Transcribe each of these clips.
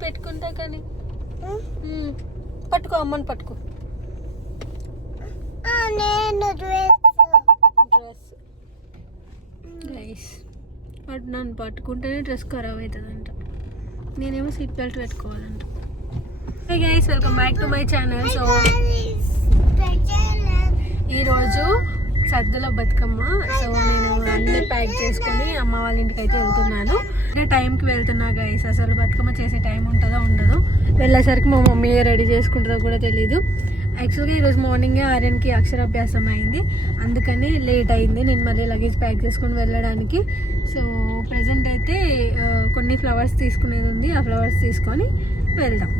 పెట్టుకుంటా కానీ. పట్టుకో అమ్మని పట్టుకో. నేను డ్రెస్. డ్రెస్ అటు నన్ను పట్టుకుంటేనే డ్రెస్ ఖరాబ్ అవుతుందంట. నేనేమో seat belt పెట్టుకోవాలంట. Hey guys welcome back to my channel so ఈరోజు సద్దుల బతుకమ్మ. సో నేను అన్ని ప్యాక్ చేసుకొని అమ్మ వాళ్ళ ఇంటికి అయితే వెళ్తున్నాను. అంటే టైంకి వెళ్తున్నా గైస్ అసలు బతుకమ్మ చేసే టైం ఉంటుందో ఉండదు. వెళ్ళేసరికి మా మమ్మీ రెడీ చేసుకుంటుందో కూడా తెలీదు. యాక్చువల్గా ఈరోజు మార్నింగే ఆర్యన్కి అక్షరాభ్యాసం అయింది. అందుకని లేట్ అయింది. నేను మళ్ళీ లగేజ్ ప్యాక్ చేసుకొని వెళ్ళడానికి. సో ప్రజెంట్ అయితే కొన్ని ఫ్లవర్స్ తీసుకునేది ఉంది. ఆ ఫ్లవర్స్ తీసుకొని వెళ్దాం.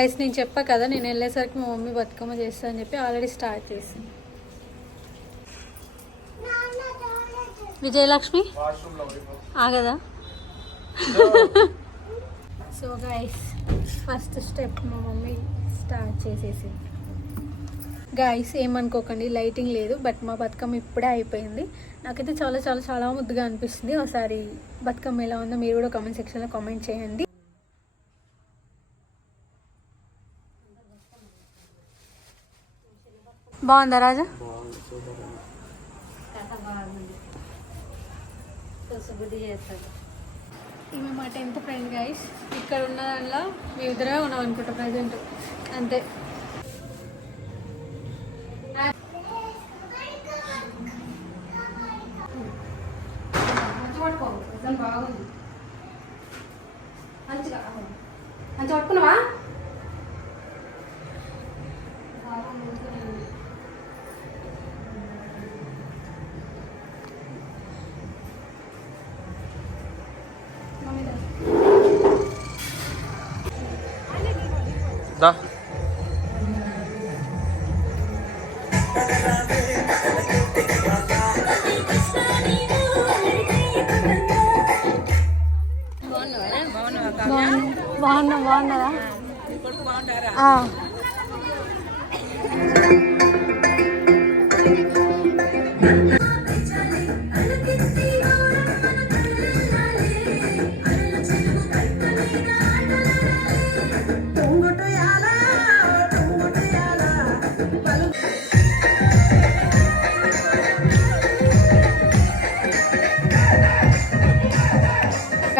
గైస్ నేను చెప్పా కదా నేను వెళ్ళేసరికి మా మమ్మీ బతుకమ్మ చేస్తా అని చెప్పి ఆల్రెడీ స్టార్ట్ చేసింది. విజయలక్ష్మి? ఆగదా? సో గైస్ ఫస్ట్ స్టెప్ మా మమ్మీ స్టార్ట్ చేసేసింది. గాయస్ ఏమనుకోకండి లైటింగ్ లేదు బట్ మా బతుకమ్మ ఇప్పుడే అయిపోయింది. నాకైతే చాలా చాలా చాలా ముద్దుగా అనిపిస్తుంది. ఒకసారి బతుకమ్మ ఎలా ఉందో మీరు కూడా కామెంట్ సెక్షన్లో కామెంట్ చేయండి. బాగుందా రాజా? ఈమె మా టెన్త్ ఫ్రెండ్ గైస్ ఇక్కడ ఉన్న దానిలో మీ ఇద్దరే ఉన్నాం అనుకుంటా ప్రజెంట్. అంతే. బాగుంది. మంచిగా. మంచిగా పట్టుకున్నావా? దా. బాగున్నా బాగున్నారా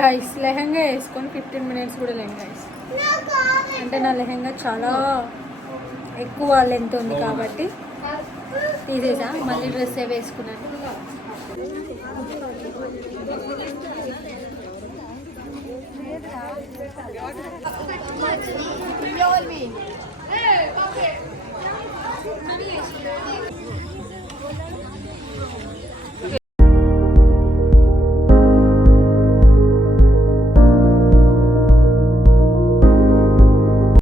గైస్ లెహంగా వేసుకొని ఫిఫ్టీన్ మినిట్స్ కూడా లేదు గైస్ అంటే నా లెహంగా చాలా ఎక్కువ లెంత్ ఉంది కాబట్టి తీసేసా. మళ్ళీ డ్రెస్ ఏ వేసుకున్నాను.